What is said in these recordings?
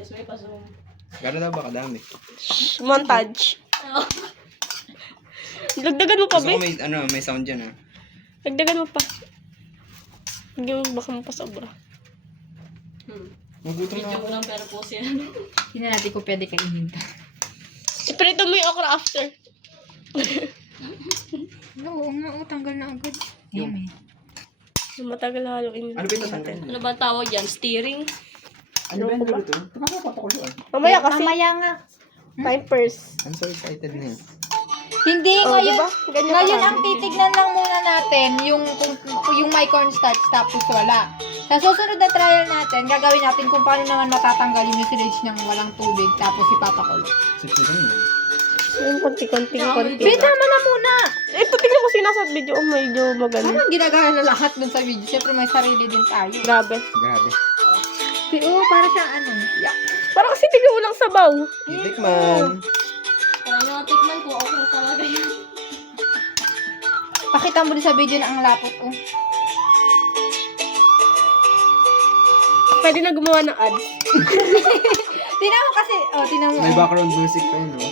Yes, may pa-zoom. Gano'n daw ba kadami? Montage. Dagdagan mo pa, Gusto ko be. may sound dyan ah. Dagdagan mo pa. Hindi mo baka mapasobra. Magutom na Video ako. ko lang pero po siya. Hindi na natin kung pwede kainin to. Iprito mo yung okra after. Oo nga, tanggal na agad. Yung Matagal haluin. Ano ba ito tanggal? Ano ba ang tawag yan? Steering? Ano ba yung luto? Papakuluan. Mamaya kasi. Mamaya nga. Time first. I'm so excited na yun. Hindi, Oh, ngayon, diba? Ganyan ngayon ka ang titignan lang muna natin yung may cornstarch tapos wala. Sa susunod na trial natin, gagawin natin kung paano naman matatanggal yung mucilage ng walang tubig tapos ipapakulo. Sipsipan mo. Yung konti-konti. Wait, tama na muna! Ito, tingnan mo sinasa video. Oh, medyo maganda. Parang ginagaya na lahat dun sa video. Siyempre may sarili din tayo. Grabe. Grabe. Oo, para siyang ano. Yeah. Parang kasi tingnan mo lang sabaw. Itikman. Kaya nyo natikman ko, okra talaga yun. Pakita mo din sa video na ang lapot. Oh. Pwede na gumawa ng ads. Tinan mo kasi. Oh, tinan mo. May background music pa yun, no?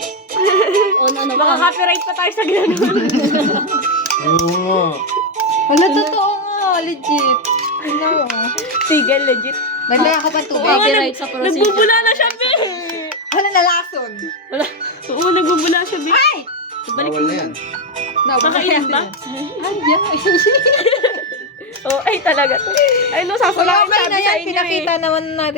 O ano ba? Maka-copyright pa tayo sa ginagawa. Oo nga. Wala, totoo nga. Legit. Tinan mo. Sige, legit. May ako pa tubig. Copyright sa procedure. Nagbubula na siya, be. Wala na lason. Wala. Oo, nagbubula siya, be. Ay! Balik Bawal mo. na yan. Kakainin ba? Ay, yeah. Oh, ay talaga to. Ay, no, sasalamin Okay sabi na sa yan. inyo eh. Pinakita naman natin.